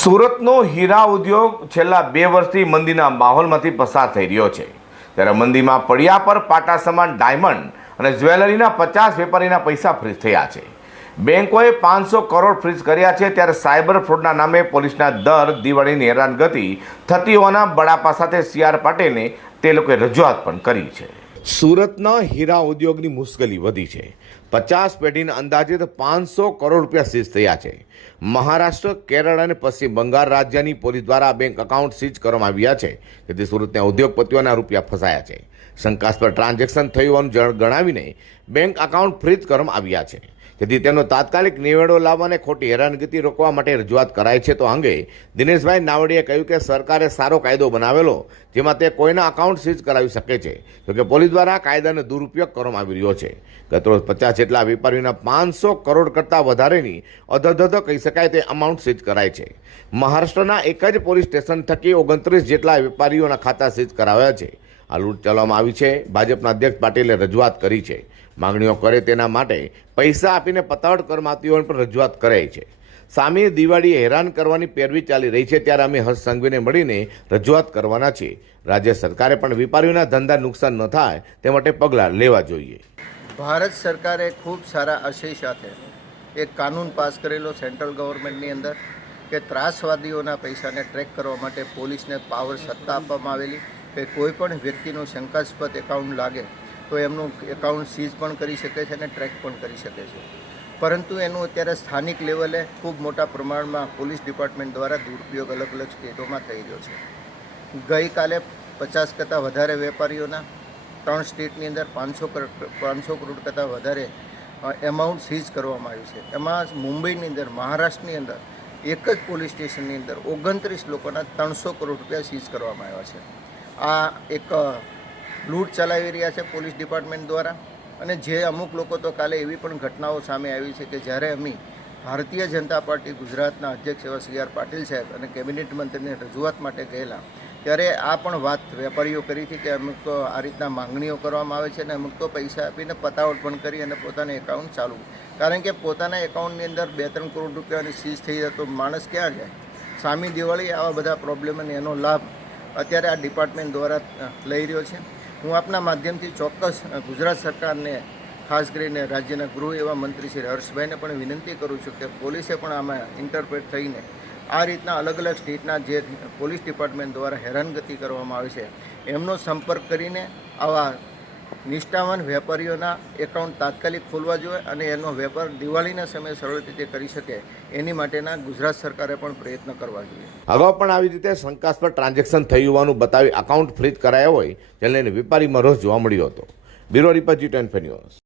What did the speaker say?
સુરતનો હીરા ઉદ્યોગ છેલ્લા 2 વર્ષથી મંદીના માહોલમાંથી પસાર થઈ રહ્યો છે। ત્યારે મંદીમાં પડ્યા પર પાટા સમાન ડાયમંડ અને જ્વેલરીના 50 વેપારીના પૈસા ફ્રીઝ થયા છે। બેંકોએ 500 કરોડ ફ્રીઝ કર્યા છે। ત્યારે સાયબર ફ્રોડના નામે પોલીસના દર દિવાળીની હેરાનગતિ થતી હોવાના બળાપા સાથે CR પાટીલને તે લોકોએ રજૂઆત પણ કરી છે। સુરતના હીરા ઉદ્યોગની મુશ્કેલી વધી છે। 50 પેઢીના અંદાજિત 500 કરોડ રૂપિયા સીઝ થયા છે। મહારાષ્ટ્ર, કેરળ અને પશ્ચિમ બંગાળ રાજ્યની પોલીસ દ્વારા બેંક એકાઉન્ટ સીઝ કરવામાં આવ્યા છે, જેથી સુરતના ઉદ્યોગપતિઓના રૂપિયા ફસાયા છે। શંકાસ્પદ ટ્રાન્ઝેક્શન થયું હોવાનું ગણાવીને બેંક એકાઉન્ટ ફ્રીઝ કરવામાં આવ્યા છે, જેથી તેનો તાત્કાલિક નિવેડો લાવવાને ખોટી હેરાનગતિ રોકવા માટે રજૂઆત કરાઈ છે। તો આ અંગે દિનેશભાઈ નાવડીએ કહ્યું કે સરકારે સારો કાયદો બનાવેલો, જેમાં તે કોઈના એકાઉન્ટ સીઝ કરાવી શકે છે, જોકે પોલીસ દ્વારા કાયદાનો દુરુપયોગ કરવામાં આવી રહ્યો છે। ગતરોજ 50 જેટલા વેપારીઓના 500 કરોડ કરતાં વધારેની અધધધ કહી શકાય તે અમાઉન્ટ સીઝ કરાય છે। મહારાષ્ટ્રના એક જ પોલીસ સ્ટેશન થકી 29 જેટલા વેપારીઓના ખાતા સીઝ કરાવ્યા છે। આ લૂંટ ચલાવવામાં આવી છે। ભાજપના અધ્યક્ષ પાટીલે રજૂઆત કરી છે। માંગણીઓ કરે તેના માટે પૈસા આપીને પતાવટ કરવામાં આવતી હોવાની પણ રજૂઆત કરાઈ છે। સામે દિવાળીએ હેરાન કરવાની પેરવી ચાલી રહી છે, ત્યારે અમે હર્ષ સંઘવીને મળીને રજૂઆત કરવાના છીએ। રાજ્ય સરકારે પણ વેપારીઓના ધંધા નુકસાન ન થાય તે માટે પગલાં લેવા જોઈએ। ભારત સરકારે ખૂબ સારા આશય સાથે એક કાનૂન પાસ કરેલો સેન્ટ્રલ ગવર્મેન્ટની અંદર કે ત્રાસવાદીઓના પૈસાને ટ્રેક કરવા માટે પોલીસને પાવર સત્તા આપવામાં આવેલી કે કોઈ પણ વ્યક્તિનું શંકાસ્પદ એકાઉન્ટ લાગે તો એમનું એકાઉન્ટ સીઝ પણ કરી શકે છે અને ટ્રેક પણ કરી શકે છે। પરંતુ એનું અત્યારે સ્થાનિક લેવલે ખૂબ મોટા પ્રમાણમાં પોલીસ ડિપાર્ટમેન્ટ દ્વારા દુરુપયોગ અલગ અલગ સ્ટેટોમાં થઈ રહ્યો છે। ગઈકાલે 50 કરતાં વધારે વેપારીઓના 3 સ્ટેટની અંદર 500 કરોડ કરતાં વધારે એમાઉન્ટ સીઝ કરવામાં આવ્યું છે। એમાં મુંબઈની અંદર, મહારાષ્ટ્રની અંદર એક જ પોલીસ સ્ટેશનની અંદર 29 લોકોના 300 કરોડ રૂપિયા સીઝ કરવામાં આવ્યા છે। આ એક લૂંટ ચલાવી રહ્યા છે પોલીસ ડિપાર્ટમેન્ટ દ્વારા। અને જે અમુક લોકો તો કાલે એવી પણ ઘટનાઓ સામે આવી છે કે જ્યારે અમે ભારતીય જનતા પાર્ટી ગુજરાતના અધ્યક્ષ એવા CR પાટીલ સાહેબ અને કેબિનેટ મંત્રીને રજૂઆત માટે ગયેલા, ત્યારે આ પણ વાત વેપારીઓ કરી હતી કે અમુક તો આ રીતના માંગણીઓ કરવામાં આવે છે અને અમુક તો પૈસા આપીને પતાવટ પણ કરી અને પોતાના એકાઉન્ટ ચાલુ, કારણ કે પોતાના એકાઉન્ટની અંદર 2-3 કરોડ રૂપિયાની સીઝ થઈ જાય તો માણસ ક્યાં જાય? સામી દિવાળી આવા બધા પ્રોબ્લેમ અને એનો લાભ અત્યારે આ ડિપાર્ટમેન્ટ દ્વારા લઈ રહ્યો છે। હું આપના માધ્યમથી ચોક્કસ ગુજરાત સરકારને, ખાસ કરીને રાજ્યના ગૃહ એવા મંત્રી શ્રી હર્ષભાઈને પણ વિનંતી કરું છું કે પોલીસે પણ આમાં ઇન્ટરપ્રેટ થઈને આ રીતના અલગ અલગ સ્ટેટના જે પોલીસ ડિપાર્ટમેન્ટ દ્વારા હેરાનગતિ કરવામાં આવે છે એમનો સંપર્ક કરીને આવા નિષ્ઠાવાન વેપારીઓના એકાઉન્ટ તાત્કાલિક ખોલવા જોઈએ અને એનો વેપાર દિવાળીના સમયે સરળ રીતે કરી શકે એની માટેના ગુજરાત સરકારે પણ પ્રયત્ન કરવા જોઈએ। અગાઉ પણ આવી રીતે શંકાસ્પદ ટ્રાન્ઝેક્શન થયું હોવાનું બતાવી એકાઉન્ટ ફ્રીઝ કરાયા હોય, જેને લઈને વેપારીમાં રોષ જોવા મળ્યો હતો। Bureau report G24 news.